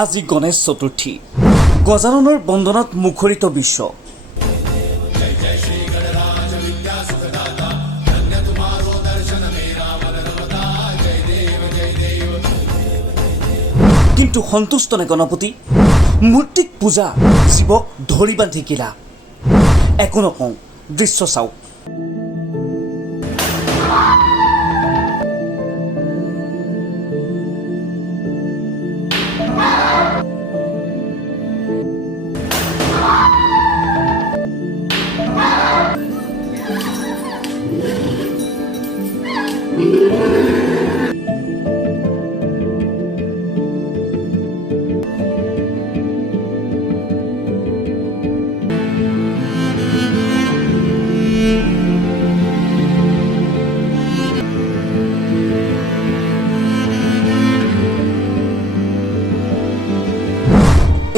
আজি গণেশ চতুৰ্থী গজাননৰ বন্দনাত মুখৰিত বিশ্ব। কিন্তু সন্তুষ্ট নে গণপতি? মূৰ্তিক পূজা, জীৱক ধৰি বান্ধি কিলা। একো নকওঁ, দৃশ্য চাওক।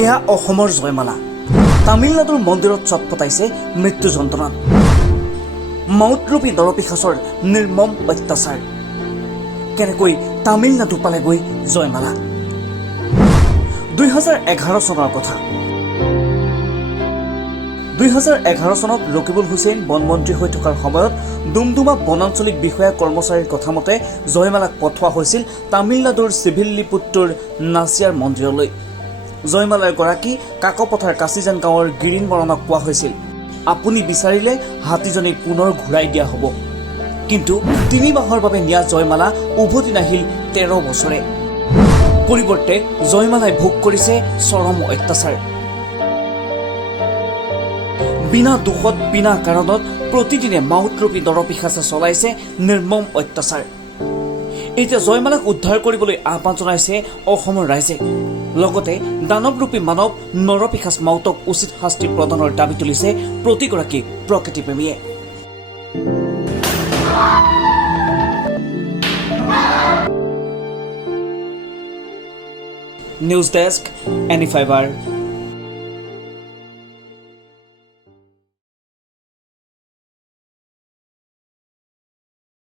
এয়া অসমৰ জয়মালা। তামিলনাডুৰ মন্দিৰত চটপটাইছে মৃত্যু যন্ত্ৰণাত। মাউতৰূপী দৰপিশাচৰ নিৰ্মম অত্যাচাৰ। কেনেকৈ তামিলনাডু পালেগৈ জয়মালা? 2011 চনৰ কথা। 2011 চনত ৰকিবুল হুছেইন বনমন্ত্ৰী হৈ থকাৰ সময়ত ডুমডুমা বনাঞ্চলিক বিষয়া কৰ্মচাৰীৰ কথা মতে জয়মালাক পঠোৱা হৈছিল তামিলনাডুৰ চিভিল্লিপুত্তুৰ নাচিয়াৰ মন্দিৰলৈ। জয়মালাৰ গৰাকী কাকপথাৰ কাছিজান গাঁৱৰ গিৰিণ বৰণক কোৱা হৈছিল, আপুনি বিচাৰিলে হাতীজনীক পুনৰ ঘূৰাই দিয়া হ'ব। কিন্তু 3 মাহৰ বাবে নিয়া জয়মালা উভতি নাহিল 13 বছৰে। পৰিৱৰ্তে জয়মালাই ভোগ কৰিছে চৰম অত্যাচাৰ। বিনা দোষত বিনা কাৰণত প্ৰতিদিনে মাউতৰূপী দৰপিশাচে চলাইছে নিৰ্মম অত্যাচাৰ। এতিয়া জয়মালাক উদ্ধাৰ কৰিবলৈ আহ্বান জনাইছে অসমৰ ৰাইজে। লগতে দানৱৰূপী মানৱ নৰপিশাচ মাউতক উচিত শাস্তি প্ৰদানৰ দাবী তুলিছে প্ৰতিগৰাকী প্ৰকৃতিপ্ৰেমীয়ে। নিউজ ডেস্ক, এনি ফাইবাৰ।